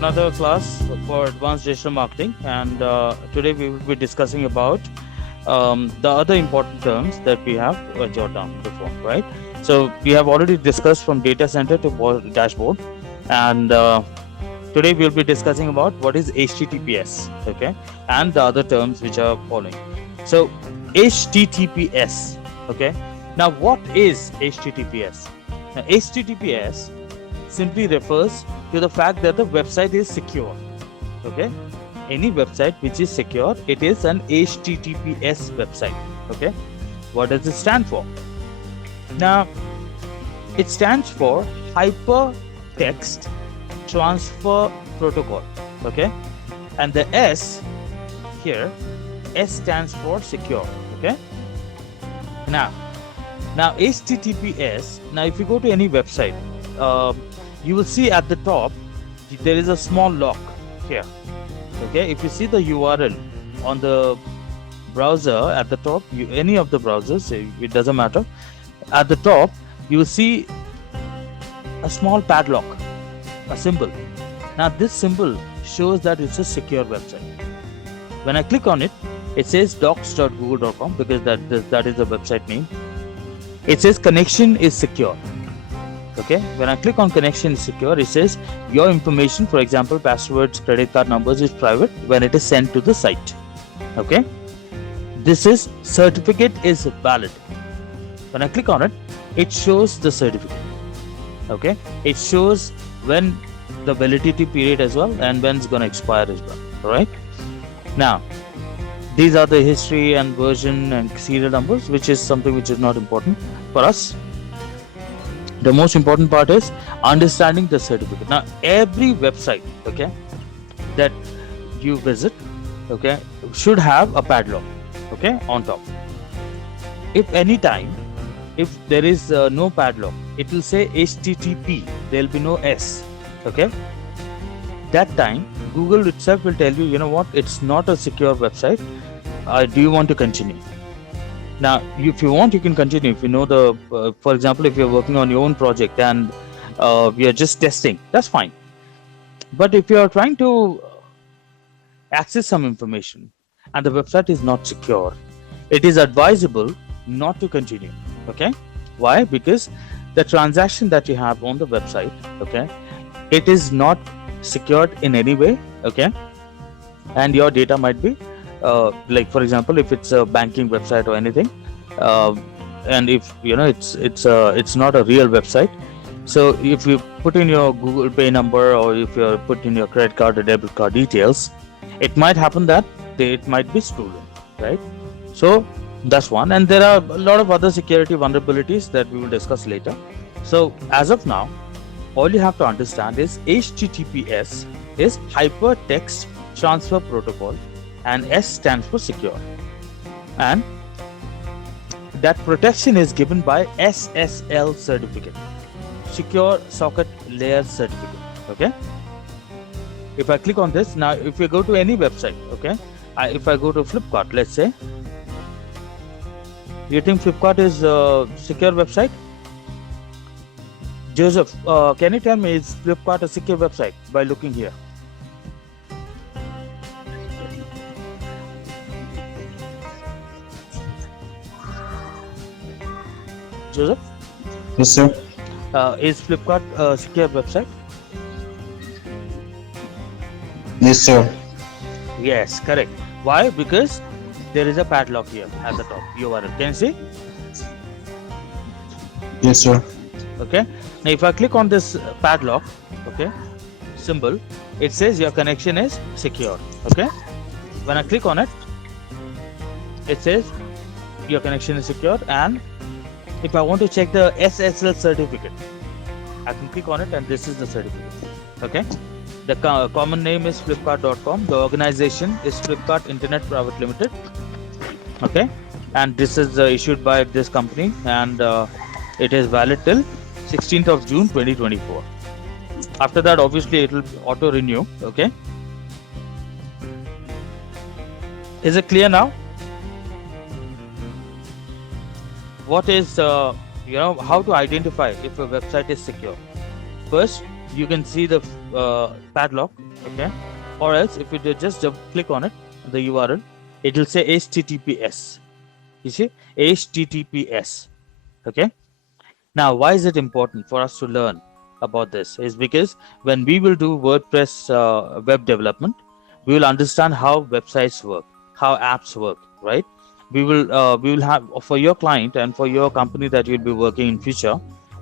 another class for advanced digital marketing, and today we will be discussing about the other important terms that we have jotted down before, right? So we have already discussed from data center to dashboard, and today we'll be discussing about what is HTTPS, okay, and the other terms which are following. So HTTPS, okay. Now what is HTTPS? Now HTTPS simply refers to the fact that the website is secure, okay. Any website which is secure, it is an HTTPS website, okay. What does it stand for? Now it stands for hypertext transfer protocol, okay, and the S here, S stands for secure, okay. Now HTTPS, now if you go to any website, you will see at the top there is a small lock here, okay. If you see the URL on the browser at the top, any of the browsers, it doesn't matter, at the top you will see a small padlock, a symbol. Now this symbol shows that it's a secure website. When I click on it, it says docs.google.com because that is the website name. It says connection is secure, okay. When I click on connection is secure, it says your information, for example passwords, credit card numbers, is private when it is sent to the site, okay. This is certificate is valid. When I click on it, it shows the certificate, okay. It shows when the validity period as well and when it's going to expire as well. All right, now these are the history and version and serial numbers, which is something which is not important for us. The most important part is understanding the certificate. Now every website, okay, that you visit, okay, should have a padlock, okay, on top. If any time if there is no padlock, it will say HTTP, there will be no S, okay. That time Google itself will tell you, you know what, it's not a secure website. Do you want to continue? Now if you want, you can continue. If you know the for example, if you're working on your own project and we are just testing, that's fine. But if you are trying to access some information and the website is not secure, it is advisable not to continue, okay. Why? Because the transaction that you have on the website, okay, it is not secured in any way, okay, and your data might be like, for example, if it's a banking website or anything, and if you know it's not a real website, so if you put in your Google Pay number or if you put in your credit card or debit card details, it might happen that it might be stolen, right? So that's one, and there are a lot of other security vulnerabilities that we will discuss later. So as of now, all you have to understand is HTTPS is hypertext transfer protocol, and S stands for secure, and that protection is given by SSL certificate, secure socket layer certificate, okay. If I click on this, now if you go to any website, okay, if I go to Flipkart, let's say, you think Flipkart is a secure website? Joseph, can you tell me, is Flipkart a secure website by looking here? Joseph? Yes, sir. Is Flipkart a secure website? Yes, sir. Yes, correct. Why? Because there is a padlock here at the top, URL. Can you see? Yes, sir. Okay. Now if I click on this padlock, okay, symbol, it says your connection is secure, okay. When I click on it, it says your connection is secure, and if I want to check the SSL certificate, I can click on it and this is the certificate, okay. The common name is flipkart.com. The organization is Flipkart Internet Private Limited, okay, and this is issued by this company, and it is valid till 16th of June 2024. After that, obviously it will auto renew, okay. Is it clear now? What is how to identify if a website is secure? First, you can see the padlock, okay? Or else if you just click on it, the URL, it will say HTTPS. You see, HTTPS, okay? Now, why is it important for us to learn about this? Is because when we will do WordPress web development, we will understand how websites work, how apps work, right? We will have, for your client and for your company that you'll be working in future,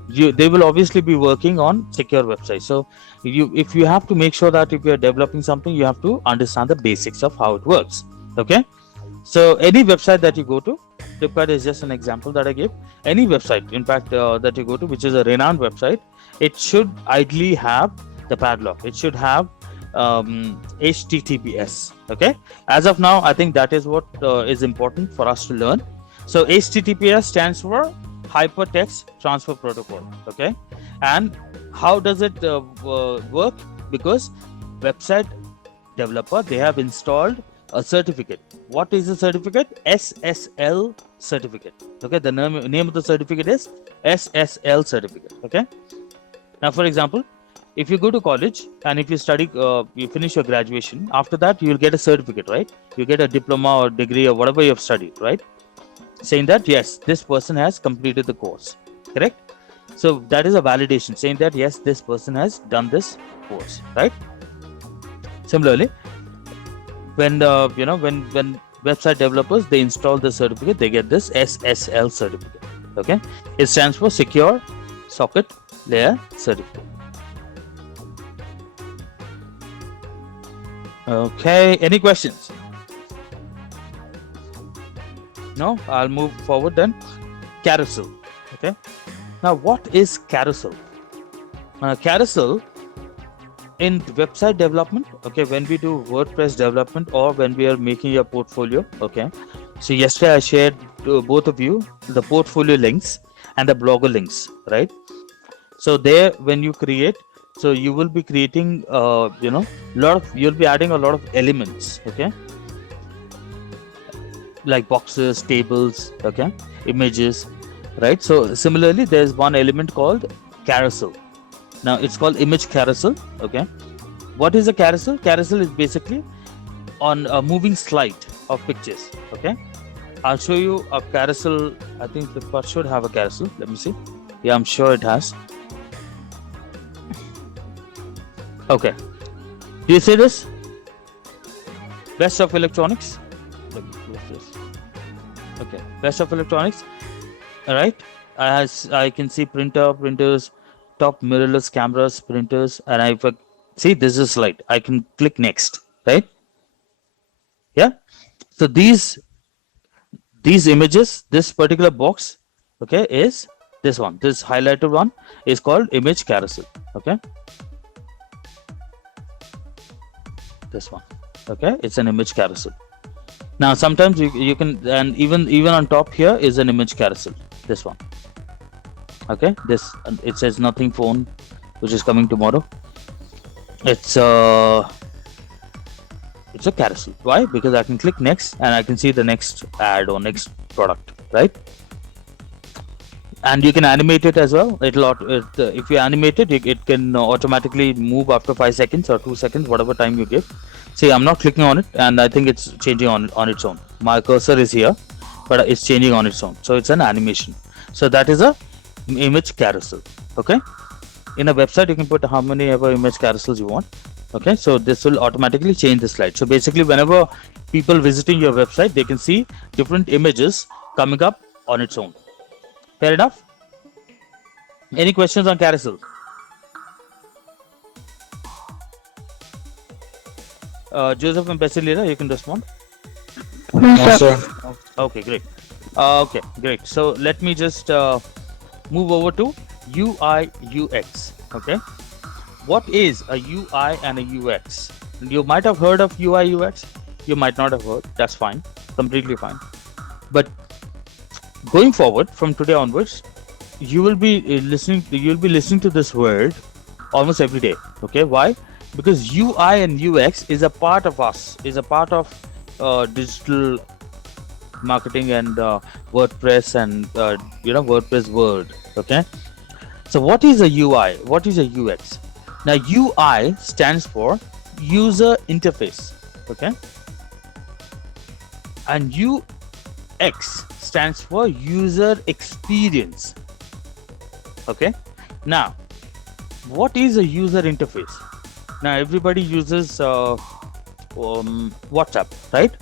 they will obviously be working on secure websites. So if you have to make sure that if you're developing something, you have to understand the basics of how it works, okay? So any website that you go to, Flipkart is just an example that I gave. Any website, in fact, that you go to, which is a renowned website, it should ideally have the padlock. It should have HTTPS. Okay. As of now, I think that is what is important for us to learn. So HTTPS stands for Hypertext Transfer Protocol. Okay. And how does it work? Because website developer, they have installed a certificate. What is the certificate? SSL certificate. Okay, the name of the certificate is SSL certificate. Okay. Now, for example, if you go to college and if you study, you finish your graduation. After that, you will get a certificate, right? You get a diploma or degree or whatever you have studied, right? Saying that yes, this person has completed the course. Correct. So that is a validation saying that yes, this person has done this course, right? Similarly, when when website developers, they install the certificate, they get this SSL certificate. Okay, it stands for Secure Socket Layer Certificate. Okay, any questions? No, I'll move forward then. Carousel. Okay, now what is carousel? Carousel in website development, okay, when we do WordPress development or when we are making your portfolio, okay, so yesterday I shared to both of you the portfolio links and the blogger links, right? So there, when you create, so you will be creating you'll be adding a lot of elements, okay, like boxes, tables, okay, images, right? So similarly, there's one element called carousel. Now it's called image carousel. Okay, what is a carousel? Carousel is basically on a moving slide of pictures. Okay, I'll show you a carousel. I think Flipkart should have a carousel. Let me see. Yeah, I'm sure it has. Okay, do you see this? Best of electronics. Let me close this. Okay, best of electronics. All right, I can see printers, top mirrorless cameras, printers, and I see this is a slide. I can click next, right? Yeah. So these images, this particular box, okay, is this one. This highlighted one is called image carousel. Okay. This one. Okay, it's an image carousel. Now sometimes you can, and even on top here is an image carousel. This one. Okay, this, it says nothing phone, which is coming tomorrow. It's a carousel. Why? Because I can click next and I can see the next ad or next product, right? And you can animate it as well. If you animate it, it can automatically move after 5 seconds or 2 seconds, whatever time you give. See, I'm not clicking on it, and I think it's changing on its own. My cursor is here, but it's changing on its own. So it's an animation. So that is a image carousel. Okay, in a website you can put how many ever image carousels you want. Okay, so this will automatically change the slide. So basically, whenever people visiting your website, they can see different images coming up on its own. Fair enough? Any questions on carousel? Joseph and Basilina, you can respond. No, sir. Okay, great. Okay, great. So let me just move over to UI UX. Okay, what is a UI and a UX? You might have heard of UI UX, you might not have heard. That's fine, completely fine. But going forward from today onwards, you will be listening to this word almost every day. Okay, why? Because UI and UX is a part of us, is a part of digital marketing and WordPress and WordPress world. Okay, so what is a UI? What is a UX? Now UI stands for user interface, okay, and UX stands for user experience, okay. Now what is a user interface? Now everybody uses WhatsApp, right?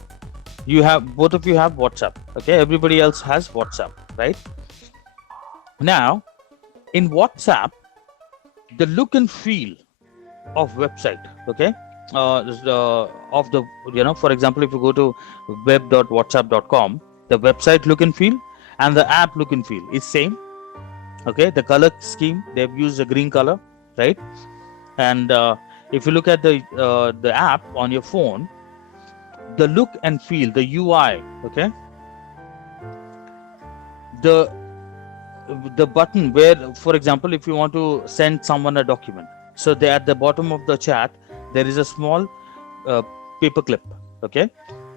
You have, both of you have WhatsApp, okay, everybody else has WhatsApp, right? Now in WhatsApp, the look and feel of website, okay, of the, for example, if you go to web.whatsapp.com, the website look and feel and the app look and feel is same, okay. The color scheme, they've used a green color, right? And if you look at the app on your phone, the look and feel, the UI, okay, the button where, for example, if you want to send someone a document, so there at the bottom of the chat there is a small uh, paper clip, okay.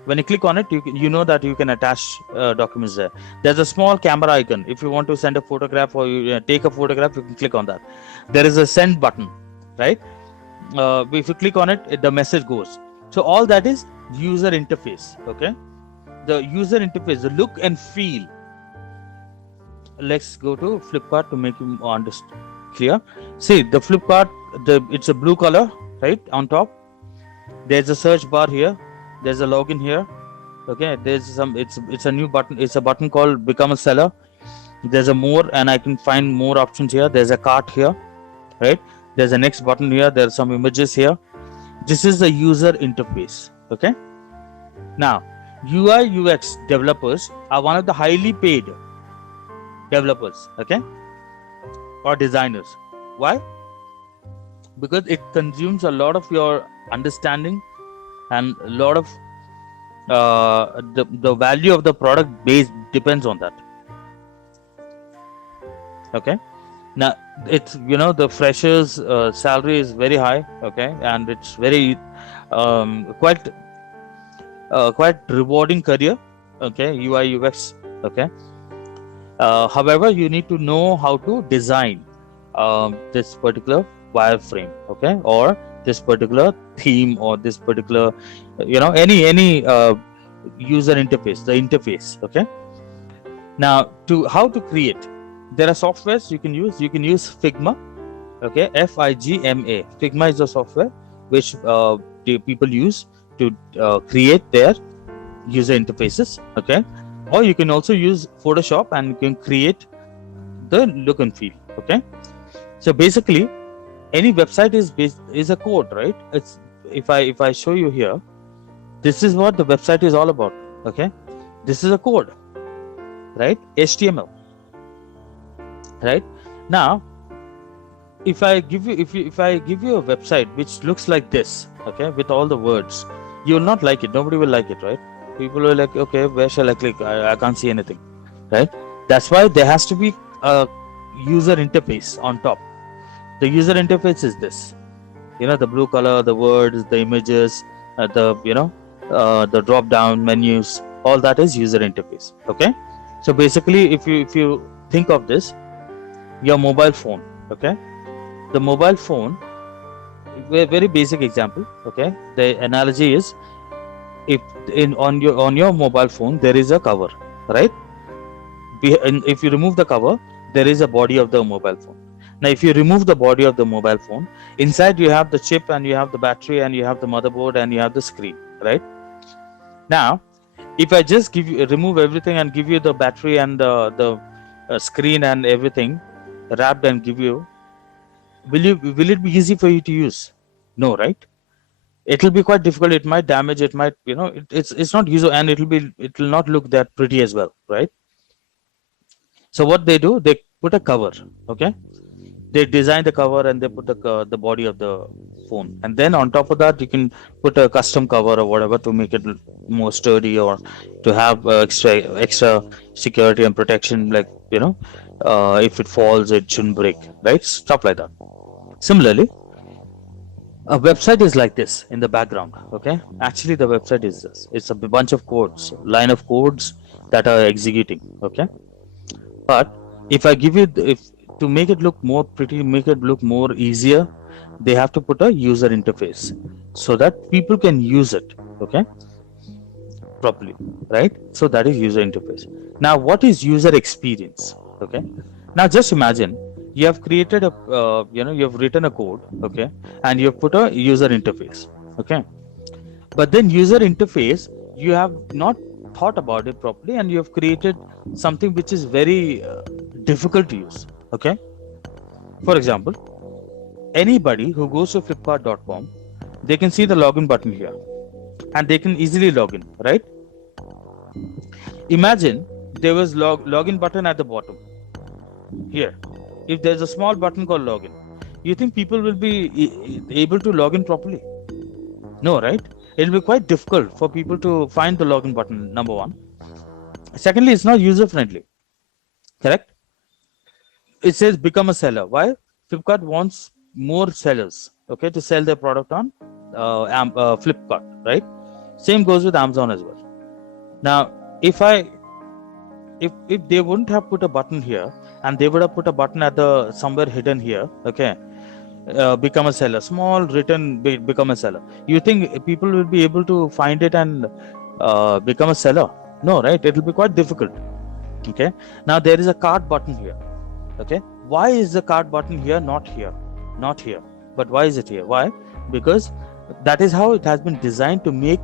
When you click on it, you know that you can attach documents there. There's a small camera icon. If you want to send a photograph or you take a photograph, you can click on that. There is a send button, right? If you click on it, the message goes. So all that is user interface, okay. The user interface, the look and feel. Let's go to Flipkart to make you understand clear. See the Flipkart, it's a blue color, right? On top there's a search bar here, there's a login here, okay. There's some, it's a new button, it's a button called become a seller. There's a more, and I can find more options here. There's a cart here, right? There's a next button here, there's some images here. This is the user interface, okay. Now UI UX developers are one of the highly paid developers, okay, or designers. Why? Because it consumes a lot of your understanding and a lot of the value of the product base depends on that, okay. Now it's, the freshers salary is very high, okay, and it's very quite rewarding career, okay, UI UX, okay. However, you need to know how to design this particular wireframe, okay, or this particular theme, or this particular, any user interface, the interface, okay. Now how to create, there are softwares you can use. You can use Figma, okay, Figma. Figma is a software which the people use to create their user interfaces, okay. Or you can also use Photoshop and you can create the look and feel, okay. So basically any website is a code, right? It's, if I show you here, this is what the website is all about, okay. This is a code, right? HTML, right? Now if I give you a website which looks like this, okay, with all the words, you will not like it. Nobody will like it, right? People are like, okay, where shall I click? I can't see anything, right? That's why there has to be a user interface on top. The user interface is this, the blue color, the words, the images, the drop down menus, all that is user interface, okay. So basically if you think of this, your mobile phone, okay, the mobile phone, very basic example, okay. The analogy is, if on your mobile phone there is a cover, right? And if you remove the cover, there is a body of the mobile phone. Now if you remove the body of the mobile phone, inside you have the chip and you have the battery and you have the motherboard and you have the screen, right? Now if I just remove everything and give you the battery and the screen and everything wrapped and give you, will it be easy for you to use? No, right? It will be quite difficult. It might damage, it might, it's not user, and it will not look that pretty as well, right? So what they do, they put a cover, okay. They design the cover and they put the body of the phone, and then on top of that you can put a custom cover or whatever to make it more sturdy, or to have extra security and protection, like, if it falls it shouldn't break, right? Stuff like that. Similarly, a website is like this in the background, okay. Actually the website is this, it's a bunch of codes, line of codes that are executing, okay. But if I give you if to make it look more pretty, make it look more easier, they have to put a user interface so that people can use it, okay, properly, right? So that is user interface. Now, what is user experience? Okay. Now, just imagine you have created a, you have written a code, okay, and you have put a user interface, okay. But then user interface, you have not thought about it properly, and you have created something which is very difficult to use, okay. For example, anybody who goes to flipkart.com, they can see the login button here, and they can easily log in, right? Imagine there was login button at the bottom here. If there's a small button called login, you think people will be able to log in properly? No, right? It'll be quite difficult for people to find the login button, number one. Secondly, it's not user friendly, correct? It says become a seller. Why? Flipkart wants more sellers, okay, to sell their product on Flipkart, right? Same goes with Amazon as well. Now, if they wouldn't have put a button here, and they would have put a button at the somewhere hidden here, okay, become a seller, small written become a seller, you think people will be able to find it and become a seller? No, right? It will be quite difficult, okay. Now there is a cart button here, okay. Why is the cart button here, not here, not here, but why is it here? Why? Because that is how it has been designed to make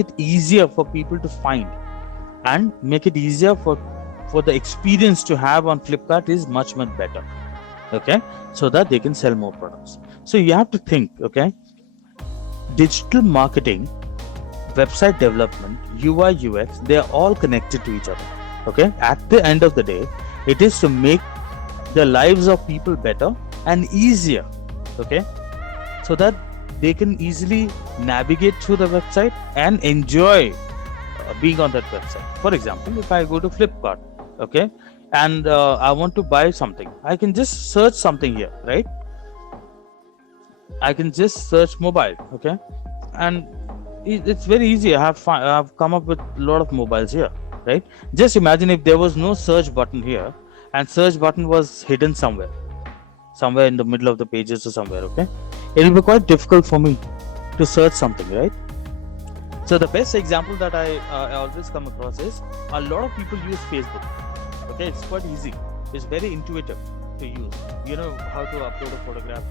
it easier for people to find, and make it easier for the experience to have on Flipkart is much better, okay, so that they can sell more products. So you have to think, okay, digital marketing, website development, UI UX, they are all connected to each other, okay. At the end of the day, it is to make the lives of people better and easier, okay, so that they can easily navigate through the website and enjoy being on that website. For example, if I go to Flipkart, okay, and I want to buy something, I can just search something here, right? I can just search mobile, okay, and it's very easy. I have come up with a lot of mobiles here, right? Just imagine if there was no search button here, and search button was hidden somewhere in the middle of the pages or somewhere, okay, it will be quite difficult for me to search something, right? So the best example that I always come across is a lot of people use Facebook, okay. It's quite easy, it's very intuitive to use. You know how to upload a photograph,